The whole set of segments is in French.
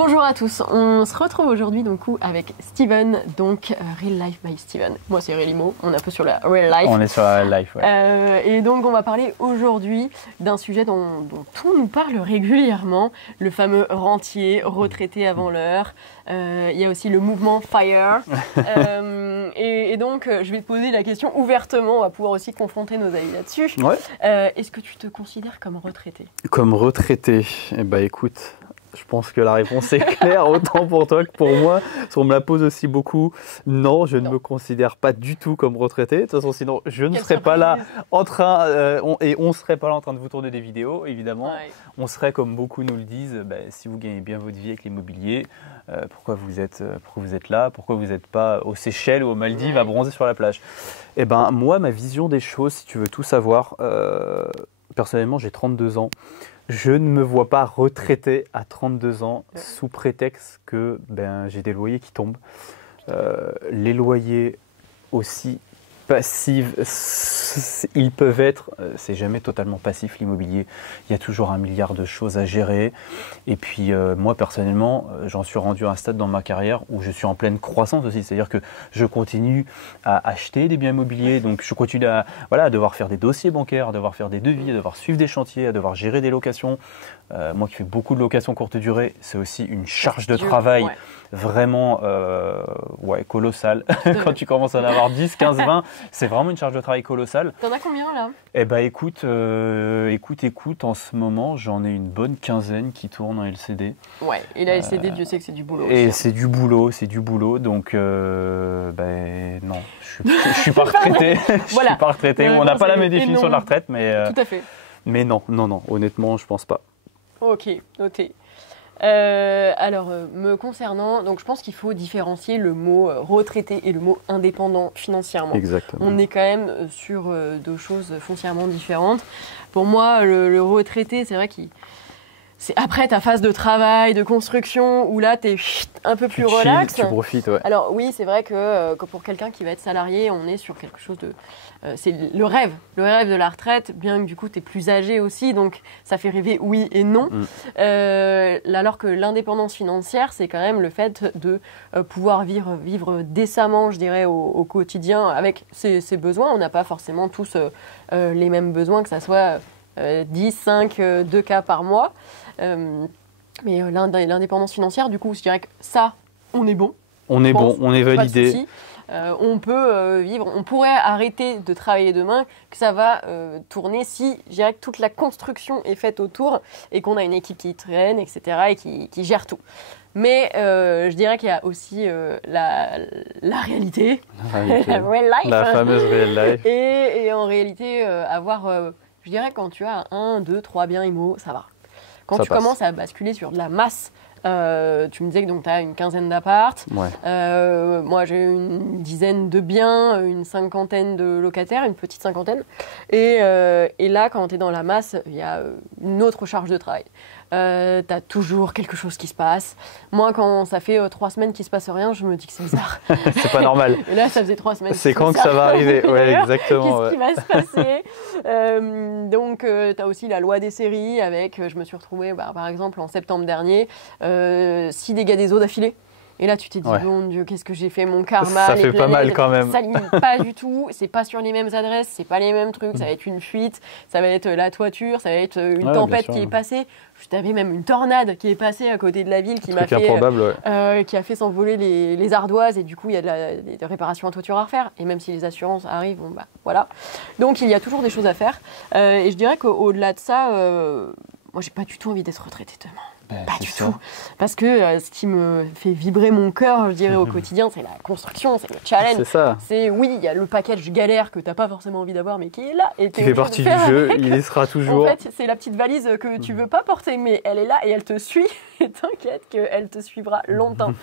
Bonjour à tous, on se retrouve aujourd'hui avec Steven, donc Real Life by Steven. Moi c'est Relimo, on est un peu sur la Real Life. On est sur la Real Life, ouais. Et donc on va parler aujourd'hui d'un sujet dont on nous parle régulièrement, le fameux rentier, retraité avant l'heure. Il y a aussi le mouvement FIRE. Et donc je vais te poser la question ouvertement, on va pouvoir aussi confronter nos avis là-dessus. Ouais. Est-ce que tu te considères comme retraité? Comme retraité? Eh ben écoute, je pense que la réponse est claire, autant pour toi que pour moi. Parce qu'on me la pose aussi beaucoup. Non, je ne me considère pas du tout comme retraité. De toute façon, sinon, je ne serais pas là en train, on serait pas là en train de vous tourner des vidéos, évidemment. Ouais. On serait, comme beaucoup nous le disent, si vous gagnez bien votre vie avec l'immobilier, pourquoi vous êtes là? Pourquoi vous n'êtes pas aux Seychelles ou aux Maldives à bronzer sur la plage? Eh ben, moi, ma vision des choses, si tu veux tout savoir, personnellement, j'ai 32 ans. Je ne me vois pas retraité à 32 ans sous prétexte que j'ai des loyers qui tombent. Les loyers aussi passifs, ils peuvent être, c'est jamais totalement passif l'immobilier. Il y a toujours 1 milliard de choses à gérer. Et puis moi personnellement, j'en suis rendu à un stade dans ma carrière où je suis en pleine croissance aussi. C'est-à-dire que je continue à acheter des biens immobiliers. Donc je continue à devoir faire des dossiers bancaires, à devoir faire des devis, à devoir suivre des chantiers, à devoir gérer des locations. Moi qui fais beaucoup de locations courte durée, c'est aussi une charge de travail vraiment colossale. Quand tu commences à en avoir 10, 15, 20, c'est vraiment une charge de travail colossale. T'en as combien là? Eh ben écoute, en ce moment, j'en ai une bonne quinzaine qui tournent en LCD. Ouais, et la LCD, Dieu sait que c'est du boulot. Et c'est du boulot, donc non, je suis pas retraité. Je suis pas retraité. On n'a pas la même définition de la retraite, mais tout à fait. Mais non, honnêtement, je pense pas. Ok, noté. Me concernant, donc je pense qu'il faut différencier le mot retraité et le mot indépendant financièrement. Exactement. On est quand même sur deux choses foncièrement différentes. Pour moi, le retraité, c'est vrai qu'il... C'est après ta phase de travail, de construction, où là, tu es un peu plus relax. Tu profites, ouais. Alors oui, c'est vrai que pour quelqu'un qui va être salarié, on est sur quelque chose de... c'est le rêve de la retraite, bien que du coup, tu es plus âgé aussi, donc ça fait rêver oui et non. Alors que l'indépendance financière, c'est quand même le fait de pouvoir vivre décemment, je dirais, au quotidien, avec ses besoins. On n'a pas forcément tous les mêmes besoins, que ça soit 10, 5, 2 cas par mois. Mais l'indépendance financière, du coup, je dirais que ça, on est bon. On est validé. On peut vivre, on pourrait arrêter de travailler demain, que ça va tourner si, je dirais que toute la construction est faite autour et qu'on a une équipe qui traîne, etc. et qui gère tout. Mais je dirais qu'il y a aussi la réalité, la real life. La fameuse real life. Et en réalité, je dirais quand tu as 1, 2, 3 biens immo, ça va. Quand tu commences à basculer sur de la masse, tu me disais que tu as une quinzaine d'apparts. Ouais. Moi, j'ai une dizaine de biens, une cinquantaine de locataires, une petite cinquantaine. Et là, quand tu es dans la masse, il y a une autre charge de travail. T'as toujours quelque chose qui se passe. Moi, quand ça fait 3 semaines qu'il se passe rien, je me dis que c'est bizarre. C'est pas normal. Et là, ça faisait 3 semaines. C'est quand que ça va arriver? Ouais, exactement. Qu'est-ce qui va se passer? Donc, t'as aussi la loi des séries avec, je me suis retrouvée, par exemple, en septembre dernier, 6 dégâts des eaux d'affilée. Et là, tu t'es dit, bon Dieu, qu'est-ce que j'ai fait, mon karma? Ça fait pas mal quand même. Ça s'aligne pas du tout, c'est pas sur les mêmes adresses, c'est pas les mêmes trucs, ça va être une fuite, ça va être la toiture, ça va être une tempête qui est passée. Je t'avais même une tornade qui est passée à côté de la ville qui m'a fait, qui a fait s'envoler les ardoises et du coup, il y a des réparations en toiture à refaire. Et même si les assurances arrivent, voilà. Donc, il y a toujours des choses à faire. Et je dirais qu'au-delà de ça, moi, j'ai pas du tout envie d'être retraitée demain. Pas du tout. Parce que ce qui me fait vibrer mon cœur, je dirais, au quotidien, c'est la construction, c'est le challenge. C'est ça. Oui, il y a le package galère que tu n'as pas forcément envie d'avoir, mais qui est là. Et qui fait partie du jeu, il y sera toujours. En fait, c'est la petite valise que tu veux pas porter, mais elle est là et elle te suit. Et t'inquiète qu'elle te suivra longtemps.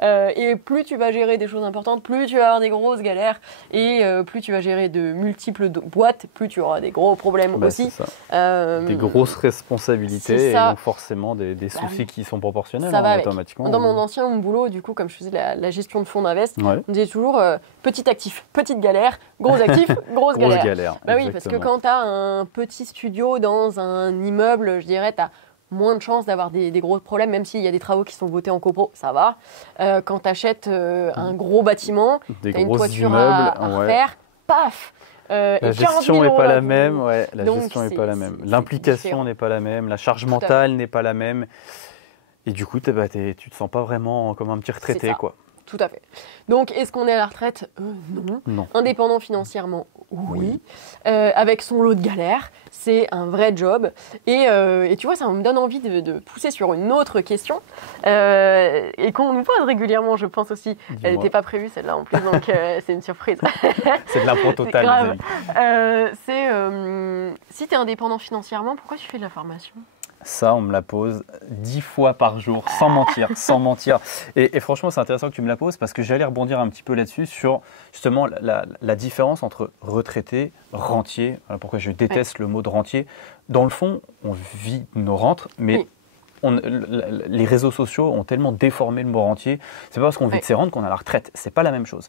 Et plus tu vas gérer des choses importantes, plus tu vas avoir des grosses galères. Et plus tu vas gérer de multiples boîtes, plus tu auras des gros problèmes aussi. Des grosses responsabilités et donc forcément des soucis qui sont proportionnels automatiquement. Dans mon ancien boulot, du coup, comme je faisais la gestion de fonds d'invest, on disait toujours petit actif, petite galère, gros actif, grosse galère. Galère. Oui, parce que quand tu as un petit studio dans un immeuble, je dirais, tu as moins de chances d'avoir des gros problèmes, même s'il y a des travaux qui sont votés en copro, ça va. Quand tu achètes un gros bâtiment, tu as une toiture à refaire, paf la gestion n'est pas la même, la gestion n'est pas la même. L'implication n'est pas la même, la charge mentale n'est pas la même. Et du coup, tu te sens pas vraiment comme un petit retraité, quoi. Tout à fait. Donc, est-ce qu'on est à la retraite? Non. Indépendant financièrement? Oui. Avec son lot de galères, c'est un vrai job. Et tu vois, ça me donne envie de pousser sur une autre question et qu'on nous pose régulièrement, je pense aussi. Elle n'était pas prévue, celle-là, en plus, donc c'est une surprise. C'est de l'impro total, les amis. Si tu es indépendant financièrement, pourquoi tu fais de la formation? Ça, on me la pose 10 fois par jour, sans mentir, sans mentir. Et franchement, c'est intéressant que tu me la poses parce que j'allais rebondir un petit peu là-dessus sur justement la différence entre retraité, rentier. Alors pourquoi je déteste le mot de rentier. Dans le fond, on vit nos rentes, mais les réseaux sociaux ont tellement déformé le mot rentier. C'est pas parce qu'on vit de ses rentes qu'on a la retraite. C'est pas la même chose.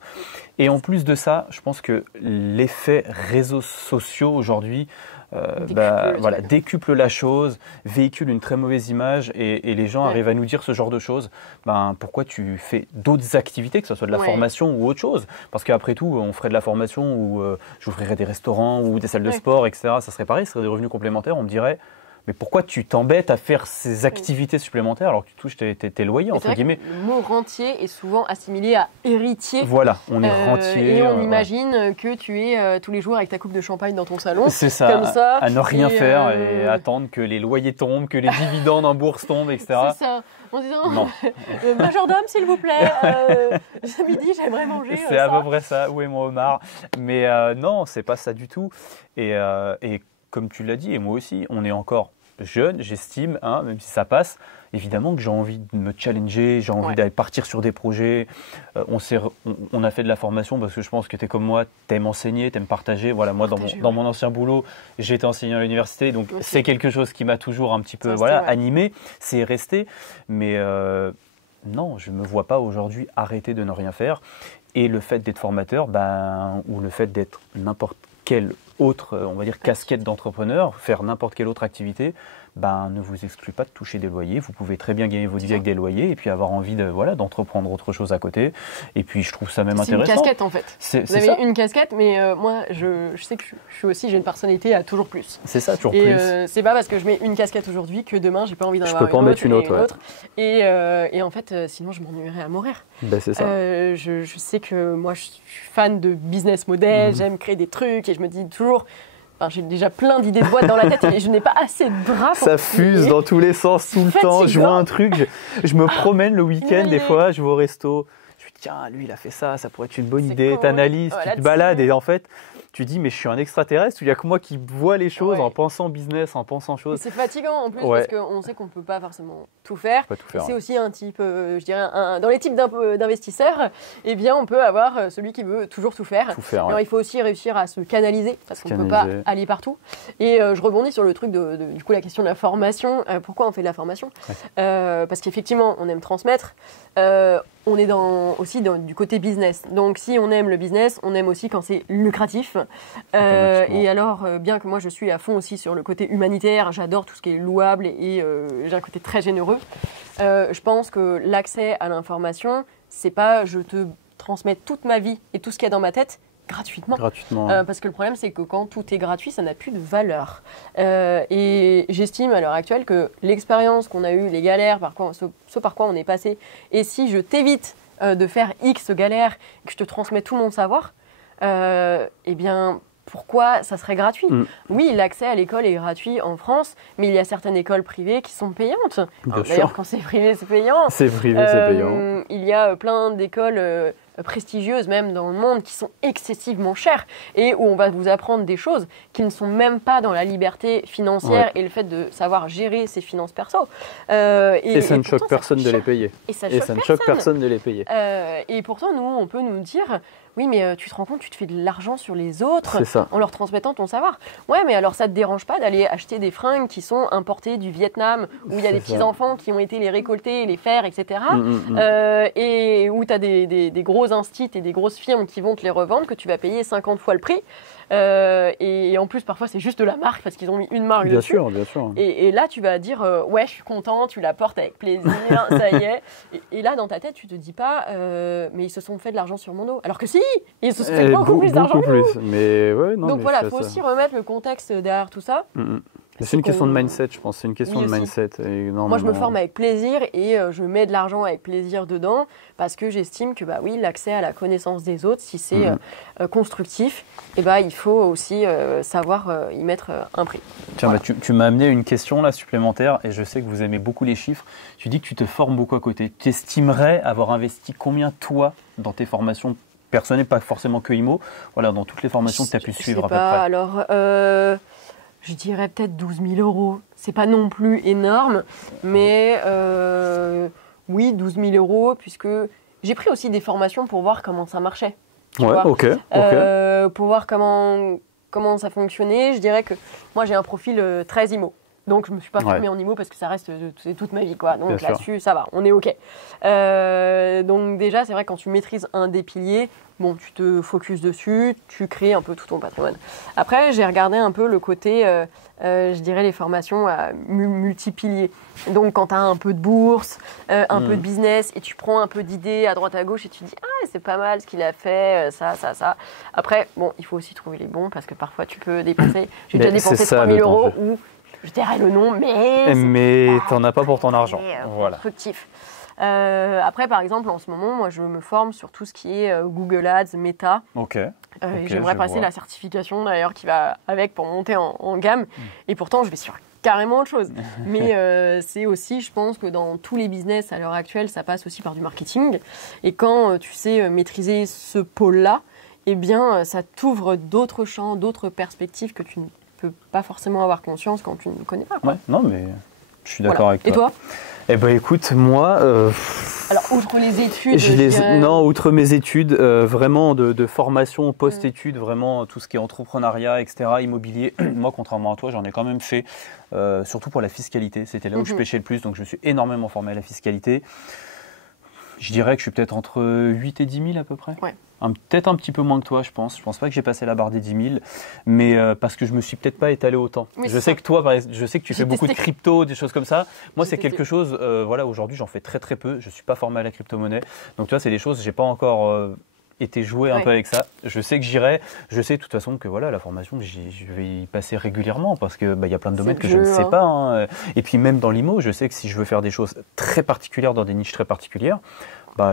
Et en plus de ça, je pense que l'effet réseaux sociaux aujourd'hui décuple la chose, véhicule une très mauvaise image et les gens arrivent à nous dire ce genre de choses. Pourquoi tu fais d'autres activités, que ce soit de la formation ou autre chose? Parce qu'après tout, on ferait de la formation ou j'ouvrirais des restaurants ou des salles de sport, etc. Ça serait pareil, ce serait des revenus complémentaires. On me dirait, mais pourquoi tu t'embêtes à faire ces activités supplémentaires alors que tu touches tes loyers, entre guillemets? Le mot rentier est souvent assimilé à héritier. Voilà, on est rentier. Et on imagine que tu es tous les jours avec ta coupe de champagne dans ton salon. C'est ça, comme ça, à ne rien faire et attendre que les loyers tombent, que les dividendes en bourse tombent, etc. C'est ça, en disant majordome, s'il vous plaît, ce midi j'aimerais manger. C'est à peu près ça, où est mon homard? Mais non, c'est pas ça du tout. Et comme tu l'as dit, et moi aussi, on est encore jeune, j'estime, même si ça passe, évidemment que j'ai envie de me challenger, j'ai envie d'aller partir sur des projets. On a fait de la formation parce que je pense que tu es comme moi, tu aimes enseigner, tu aimes partager. Voilà, moi, dans mon ancien boulot, j'ai été enseignant à l'université, donc c'est quelque chose qui m'a toujours un petit peu animé, c'est resté. Mais non, je ne me vois pas aujourd'hui arrêter de ne rien faire. Et le fait d'être formateur, ou le fait d'être n'importe quel autre, on va dire, casquette d'entrepreneur, faire n'importe quelle autre activité, ne vous exclut pas de toucher des loyers. Vous pouvez très bien gagner votre vie avec des loyers et puis avoir envie d'entreprendre autre chose à côté. Et puis, je trouve ça même intéressant. C'est une casquette, en fait. Vous avez une casquette, mais moi, je sais que j'ai une personnalité à toujours plus. C'est ça, toujours plus. C'est pas parce que je mets une casquette aujourd'hui que demain, j'ai pas envie d'en avoir une autre. Je peux pas en mettre une autre. Et en fait, sinon, je m'ennuierais à mourir. C'est ça. Je sais que moi, je suis fan de business model, j'aime créer des trucs et je me dis toujours... j'ai déjà plein d'idées de boîte dans la tête et je n'ai pas assez de bras pour ça fuse dans tous les sens tout le temps. Je vois un truc, je me promène le week-end des fois, je vais au resto, je me dis tiens, lui il a fait ça pourrait être une bonne idée, t'analyses, tu te balades et en fait tu dis mais je suis un extraterrestre, il n'y a que moi qui vois les choses en pensant business, en pensant choses. C'est fatigant en plus parce qu'on sait qu'on ne peut pas forcément tout faire. C'est aussi un type, je dirais, dans les types d'investisseurs, eh bien on peut avoir celui qui veut toujours tout faire. Alors il faut aussi réussir à se canaliser parce qu'on ne peut pas aller partout. Et je rebondis sur le truc du coup la question de la formation. Pourquoi on fait de la formation? Parce qu'effectivement on aime transmettre. On est aussi du côté business. Donc, si on aime le business, on aime aussi quand c'est lucratif. Et alors, bien que moi, je suis à fond aussi sur le côté humanitaire, j'adore tout ce qui est louable et j'ai un côté très généreux. Je pense que l'accès à l'information, c'est pas je te transmets toute ma vie et tout ce qu'il y a dans ma tête gratuitement. Parce que le problème, c'est que quand tout est gratuit, ça n'a plus de valeur. Et j'estime à l'heure actuelle que l'expérience qu'on a eue, les galères, ce par quoi on est passé, et si je t'évite de faire X galères et que je te transmets tout mon savoir, eh bien, pourquoi ça serait gratuit? Oui, l'accès à l'école est gratuit en France, mais il y a certaines écoles privées qui sont payantes. D'ailleurs, quand c'est privé, c'est payant. C'est privé, c'est payant. Il y a plein d'écoles prestigieuses même dans le monde qui sont excessivement chères et où on va vous apprendre des choses qui ne sont même pas dans la liberté financière et le fait de savoir gérer ses finances perso. Et ça ne choque personne de les payer. Et ça ne choque personne de les payer. Et pourtant, nous, on peut nous dire... Oui, mais tu te rends compte, tu te fais de l'argent sur les autres en leur transmettant ton savoir. Ouais, mais alors ça ne te dérange pas d'aller acheter des fringues qui sont importées du Vietnam, où il y a des petits-enfants qui ont été les récolter, les faire, etc. Et où tu as des gros gros instituts et des grosses firmes qui vont te les revendre que tu vas payer 50 fois le prix. Et en plus, parfois, c'est juste de la marque parce qu'ils ont mis une marque dessus. Bien sûr. Et là, tu vas dire ouais, je suis content, tu la portes avec plaisir, ça y est. Et là, dans ta tête, tu te dis pas mais ils se sont fait de l'argent sur mon dos. Alors que si, ils se sont fait beaucoup plus d'argent que nous. Mais ouais, non. Donc voilà, il faut aussi remettre le contexte derrière tout ça. C'est une question de mindset, je pense. C'est une question de mindset. Moi, je me forme avec plaisir et je mets de l'argent avec plaisir dedans parce que j'estime que l'accès à la connaissance des autres, si c'est constructif, il faut aussi savoir y mettre un prix. Tiens, voilà. Tu m'as amené une question là supplémentaire et je sais que vous aimez beaucoup les chiffres. Tu dis que tu te formes beaucoup à côté. Tu estimerais avoir investi combien, toi, dans tes formations personnelles, pas forcément que IMO, voilà, dans toutes les formations que tu as pu suivre à peu près? Alors, je dirais peut-être 12 000 €. C'est pas non plus énorme, mais oui, 12 000 €, puisque j'ai pris aussi des formations pour voir comment ça marchait. Ok. Pour voir comment ça fonctionnait. Je dirais que moi, j'ai un profil très IMO. Donc, je ne me suis pas formée en IMO parce que ça reste toute ma vie, quoi. Donc là-dessus, ça va, on est OK. Donc déjà, c'est vrai que quand tu maîtrises un des piliers, bon, tu te focuses dessus, tu crées un peu tout ton patrimoine. Après, j'ai regardé un peu le côté, je dirais, les formations à multi-piliers. Donc, quand tu as un peu de bourse, un peu de business, et tu prends un peu d'idées à droite à gauche et tu te dis « Ah, c'est pas mal ce qu'il a fait, ça. » Après, bon, il faut aussi trouver les bons parce que parfois, tu peux dépenser. J'ai déjà dépensé 3 000 € ou... Je dirais le nom, mais t'en as pas pour ton argent. Voilà. Constructif. Après, par exemple, en ce moment, moi, je me forme sur tout ce qui est Google Ads, Meta. J'aimerais passer la certification d'ailleurs qui va avec pour monter en gamme. Et pourtant, je vais sur carrément autre chose. Mais c'est aussi, je pense que dans tous les business à l'heure actuelle, ça passe aussi par du marketing. Et quand tu sais maîtriser ce pôle-là, eh bien, ça t'ouvre d'autres champs, d'autres perspectives que tu ne peux pas forcément avoir conscience quand tu ne connais pas. Ouais, non, mais je suis d'accord avec toi. Et toi ? Eh ben, écoute, moi... Alors, outre les études... outre mes études, vraiment de formation post-études, vraiment tout ce qui est entrepreneuriat, etc., immobilier. Moi, contrairement à toi, j'en ai quand même fait, surtout pour la fiscalité. C'était là où je pêchais le plus, donc je me suis énormément formé à la fiscalité. Je dirais que je suis peut-être entre 8 et 10 000 à peu près. Ouais. Peut-être un petit peu moins que toi, je pense. Je pense pas que j'ai passé la barre des 10 000, mais parce que je me suis peut-être pas étalé autant. Oui, je sais que toi, je sais que tu fais beaucoup de crypto, des choses comme ça. Moi, c'est quelque chose. Aujourd'hui, j'en fais très très peu. Je suis pas formé à la crypto-monnaie, donc tu vois, c'est des choses. J'ai pas encore été joué un peu avec ça. Je sais que j'irai. Je sais de toute façon que la formation, je vais y passer régulièrement parce que y a plein de domaines que je ne sais pas. Hein. Et puis même dans l'IMO, je sais que si je veux faire des choses très particulières dans des niches très particulières.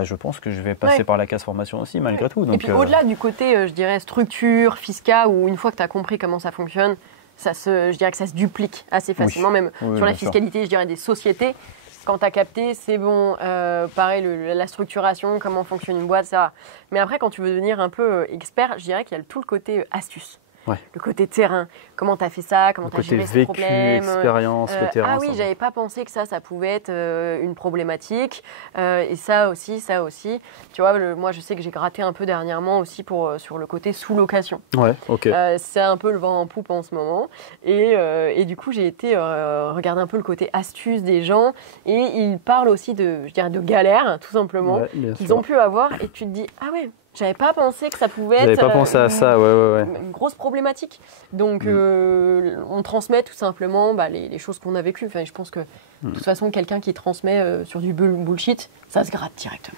Je pense que je vais passer par la case formation aussi, malgré tout. Donc, et puis au-delà du côté, je dirais, structure, fiscal, où une fois que tu as compris comment ça fonctionne, je dirais que ça se duplique assez facilement, même sur la fiscalité, je dirais, des sociétés. Quand tu as capté, c'est bon, pareil, la structuration, comment fonctionne une boîte, ça. Mais après, quand tu veux devenir un peu expert, je dirais qu'il y a tout le côté astuce. Le côté terrain, comment tu as fait ça, comment tu as géré ce problème. Expérience, le terrain. Ah oui, j'avais pas pensé que ça pouvait être une problématique. Et ça aussi. Tu vois, moi je sais que j'ai gratté un peu dernièrement aussi sur le côté sous-location. Ouais, ok. C'est un peu le vent en poupe en ce moment. Et du coup, j'ai été regarder un peu le côté astuce des gens. Et ils parlent aussi de galères, tout simplement, qu'ils ont pu avoir. Et tu te dis, ah ouais, j'avais pas pensé que ça pouvait être pas pensé à ça, une grosse problématique. Donc, on transmet tout simplement les choses qu'on a vécues. Enfin, je pense que, de toute façon, quelqu'un qui transmet sur du bullshit, ça se gratte directement.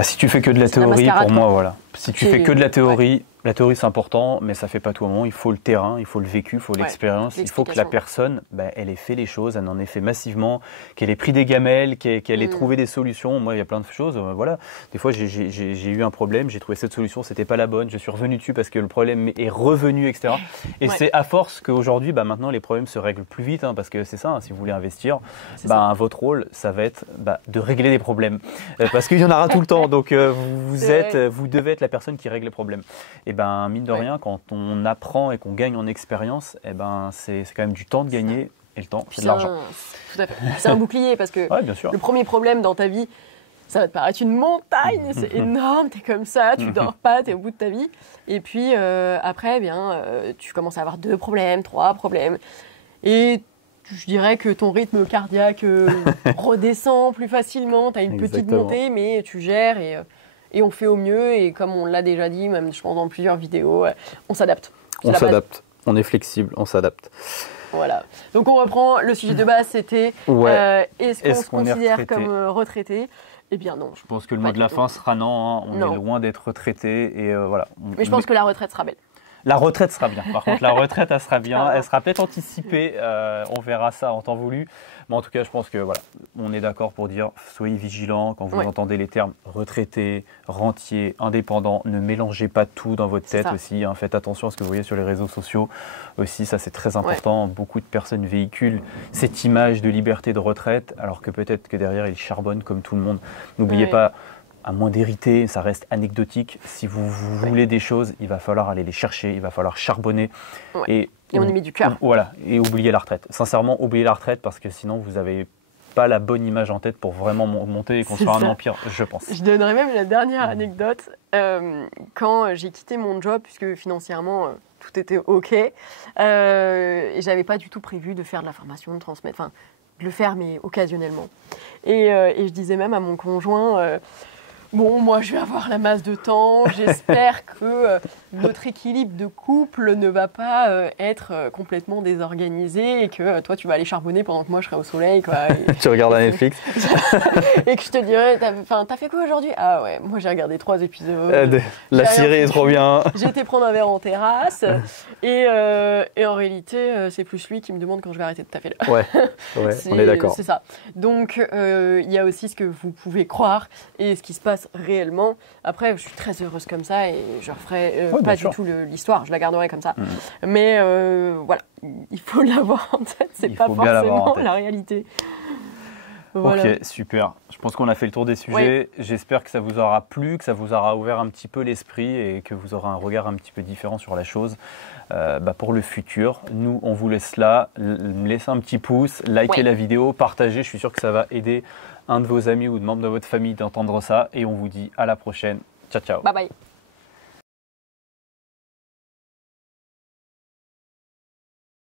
Si tu fais que de la théorie, pour moi, voilà. Si tu fais que de la théorie, la théorie c'est important, mais ça fait pas tout au moment. Il faut le terrain, il faut le vécu, il faut l'expérience. Il faut que la personne, elle ait fait les choses, elle en ait fait massivement, qu'elle ait pris des gamelles, qu'elle ait trouvé des solutions. Moi, il y a plein de choses. Voilà. Des fois, j'ai eu un problème, j'ai trouvé cette solution, c'était pas la bonne. Je suis revenu dessus parce que le problème est revenu, etc. Et c'est à force qu'aujourd'hui, maintenant, les problèmes se règlent plus vite, parce que c'est ça. Si vous voulez investir, votre rôle, ça va être de régler des problèmes, parce qu'il y en aura tout le temps. Donc, vous devez être la personne qui règle les problèmes. Et mine de rien, quand on apprend et qu'on gagne en expérience, c'est quand même du temps de gagner, et le temps, c'est de l'argent. Tout à fait. C'est un bouclier parce que bien sûr. Le premier problème dans ta vie, ça va te paraître une montagne, c'est énorme, t'es comme ça, tu dors pas, t'es au bout de ta vie. Et puis après, tu commences à avoir 2 problèmes, 3 problèmes. Et je dirais que ton rythme cardiaque redescend plus facilement, t'as une petite montée, mais tu gères et et on fait au mieux. Et comme on l'a déjà dit, même je pense dans plusieurs vidéos, on s'adapte. On s'adapte, on est flexible, on s'adapte. Voilà. Donc on reprend, le sujet de base c'était est-ce qu'on se considère comme retraité? Eh bien non. Je pense que le mot de la fin sera non, on est loin d'être retraité et voilà. Mais je pense que la retraite sera belle. La retraite sera bien. Par contre, la retraite, elle sera bien. Elle sera peut-être anticipée. On verra ça en temps voulu. Mais en tout cas, je pense que voilà, on est d'accord pour dire soyez vigilants quand vous entendez les termes retraité, rentier, indépendant. Ne mélangez pas tout dans votre tête aussi. Hein. Faites attention à ce que vous voyez sur les réseaux sociaux aussi. Ça, c'est très important. Beaucoup de personnes véhiculent cette image de liberté de retraite, alors que peut-être que derrière, ils charbonnent comme tout le monde. N'oubliez pas. À moins d'hériter, ça reste anecdotique. Si vous voulez des choses, il va falloir aller les chercher, il va falloir charbonner. Et on y met du cœur. Voilà, et oublier la retraite. Sincèrement, oubliez la retraite parce que sinon, vous n'avez pas la bonne image en tête pour vraiment monter et construire un empire, je pense. Je donnerais même la dernière anecdote. Quand j'ai quitté mon job, puisque financièrement, tout était OK, et j'avais pas du tout prévu de faire de la formation, de transmettre, enfin, de le faire, mais occasionnellement. Et je disais même à mon conjoint... Bon, moi, je vais avoir la masse de temps. J'espère que notre équilibre de couple ne va pas être complètement désorganisé et que toi, tu vas aller charbonner pendant que moi, je serai au soleil. Quoi. Tu regardes un Netflix. Et que je te dirais, t'as fait quoi aujourd'hui? Ah ouais, moi, j'ai regardé 3 épisodes. La série est trop bien. J'ai été prendre un verre en terrasse. Et en réalité, c'est plus lui qui me demande quand je vais arrêter de taffer là. Ouais, on est d'accord. C'est ça. Donc, il y a aussi ce que vous pouvez croire et ce qui se passe réellement. Après, je suis très heureuse comme ça et je referai pas du tout l'histoire, je la garderai comme ça. Mais voilà, il faut l'avoir en tête, c'est pas forcément la réalité. Voilà. Ok, super. Je pense qu'on a fait le tour des sujets. J'espère que ça vous aura plu, que ça vous aura ouvert un petit peu l'esprit et que vous aurez un regard un petit peu différent sur la chose pour le futur. Nous, on vous laisse là. Laissez un petit pouce, likez la vidéo, partagez. Je suis sûr que ça va aider un de vos amis ou de membres de votre famille d'entendre ça. Et on vous dit à la prochaine. Ciao, ciao. Bye bye.